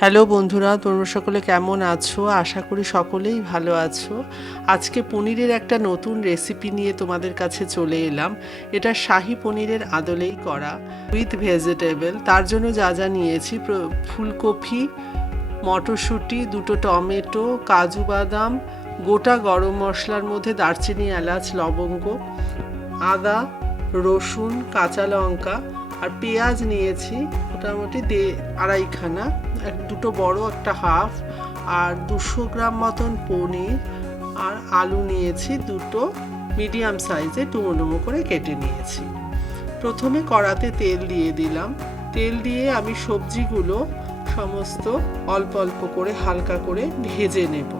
Hello বন্ধুরা, তোমরা সকলে কেমন আছো? আশা করি সকলেই ভালো আছো। আজকে পনিরের একটা নতুন রেসিপি নিয়ে তোমাদের কাছে চলে এলাম। এটা শাহি পনিরের আদলেই করা উইথ ভেজিটেবল। তার জন্য যা যা নিয়েছি: ফুলকপি, মটরশুঁটি, দুটো টমেটো, কাজু বাদাম, গোটা গরম মশলার মধ্যে দারচিনি, এলাচ, লবঙ্গ, আদা, রসুন, কাঁচা লঙ্কা আর পেঁয়াজ নিয়েছি মোটামুটি আড়াইখানা, দুটো বড়, একটা হাফ, আর 200 গ্রাম মতন পনির, আর আলু নিয়েছি দুটো মিডিয়াম সাইজে ডুমো ডুমো করে কেটে নিয়েছি। প্রথমে কড়াতে তেল দিয়ে দিলাম। তেল দিয়ে আমি সবজিগুলো সমস্ত অল্প অল্প করে হালকা করে ভেজে নেব।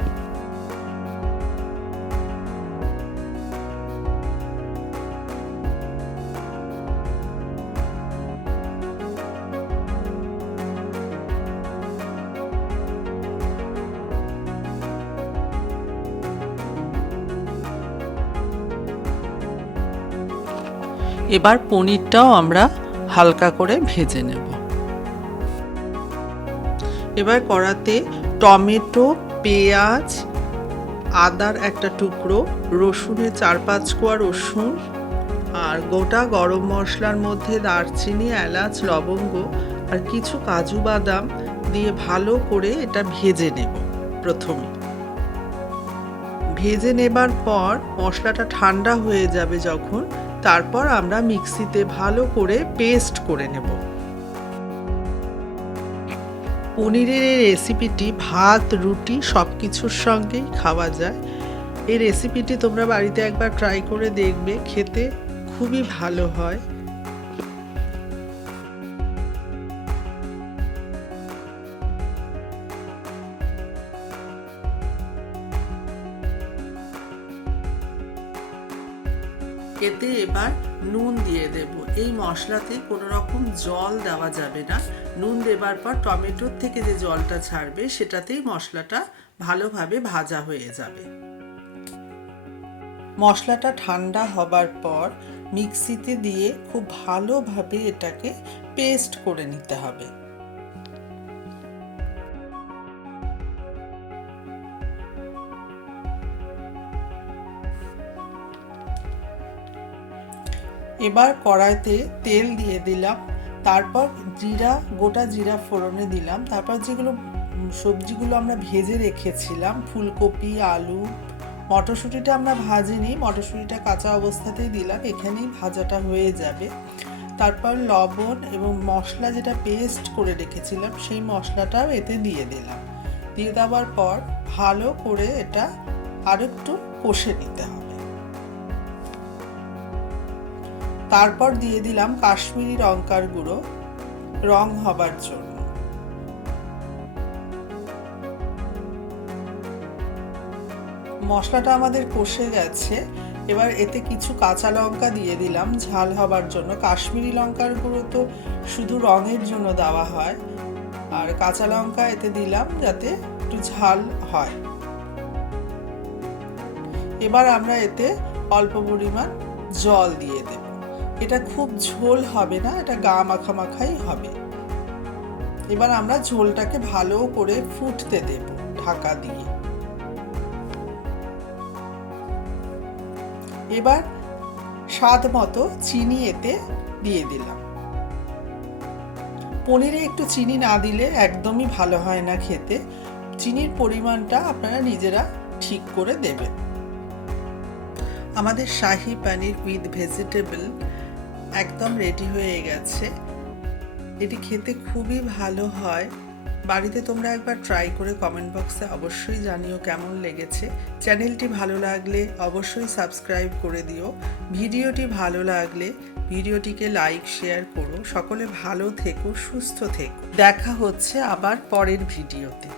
এবার পনিরটাও আমরা হালকা করে ভেজে নেব। এবার কড়াতে টমেটো, পেঁয়াজ, আদার একটা টুকরো, রসুনের 4-5 কোয়া রসুন, আর গোটা গরম মশলার মধ্যে দারচিনি, এলাচ, লবঙ্গ আর কিছু কাজু বাদাম দিয়ে ভালো করে এটা ভেজে নেব। প্রথমে ভেজে নেবার পর মশলাটা ঠান্ডা হয়ে যাবে যখন, তারপর আমরা মিক্সিতে ভালো করে পেস্ট করে নেব। পনিরের এই রেসিপিটি ভাত, রুটি সব কিছুর সঙ্গেই খাওয়া যায়। এই রেসিপিটি তোমরা বাড়িতে একবার ট্রাই করে দেখবে, খেতে খুবই ভালো হয়। এতে এবার নুন দিয়ে দেব। এই মশলাতে কোনো রকম জল দেওয়া যাবে না। নুন দেবার পর টমেটোর থেকে যে জলটা ছাড়বে সেটাতেই মশলাটা ভালোভাবে ভাজা হয়ে যাবে। মশলাটা ঠান্ডা হবার পর মিক্সিতে দিয়ে খুব ভালোভাবে এটাকে পেস্ট করে নিতে হবে। এবার কড়াইতে তেল দিয়ে দিলাম, তারপর গোটা জিরা ফোড়নে দিলাম, তারপর যেগুলো সবজিগুলো আমরা ভেজে রেখেছিলাম, ফুলকপি, আলু, মটরশুঁটিটা আমরা ভাজিনি, মটরশুঁটিটা কাঁচা অবস্থাতেই দিলাম, এখানেই ভাজাটা হয়ে যাবে। তারপর লবণ এবং মশলা যেটা পেস্ট করে রেখেছিলাম সেই মশলাটাও এতে দিয়ে দিলাম। দিয়ে দেওয়ার পর ভালো করে এটা আরেকটু কষে নিতে হবে। তারপর দিয়ে দিলাম কাশ্মীরি লঙ্কার গুঁড়ো রং হবার জন্য। মশলাটা আমাদের কষে গেছে। এবার এতে কিছু কাঁচা লঙ্কা দিয়ে দিলাম ঝাল হবার জন্য। কাশ্মীরি লঙ্কার গুঁড়ো তো শুধু রঙের জন্য দেওয়া হয়, আর কাঁচা লঙ্কা এতে দিলাম যাতে একটু ঝাল হয়। এবার আমরা এতে অল্প পরিমাণ জল দিয়ে দেব। এটা খুব ঝোল হবে না, এটা গা মাখা মাখাই হবে। এবার আমরা ঝোলটাকে ভালো করে ফুটতে দেব ঢাকা দিয়ে। এবার স্বাদ মতো চিনি এতে দিয়ে দিলাম। পনিরে একটু চিনি না দিলে একদমই ভালো হয় না খেতে। চিনির পরিমাণটা আপনারা নিজেরা ঠিক করে দেবেন। আমাদের শাহি পনির উইথ ভেজিটেবল একদম রেডি হয়ে গেছে। এটি খেতে খুবই ভালো হয়। বাড়িতে তোমরা একবার ট্রাই করে কমেন্ট বক্সে অবশ্যই জানিও কেমন লেগেছে। চ্যানেলটি ভালো লাগলে অবশ্যই সাবস্ক্রাইব করে দিও। ভিডিওটি ভালো লাগলে ভিডিওটিকে লাইক, শেয়ার করো। সকলে ভালো থেকো, সুস্থ থেকো। দেখা হচ্ছে আবার পরের ভিডিওতে।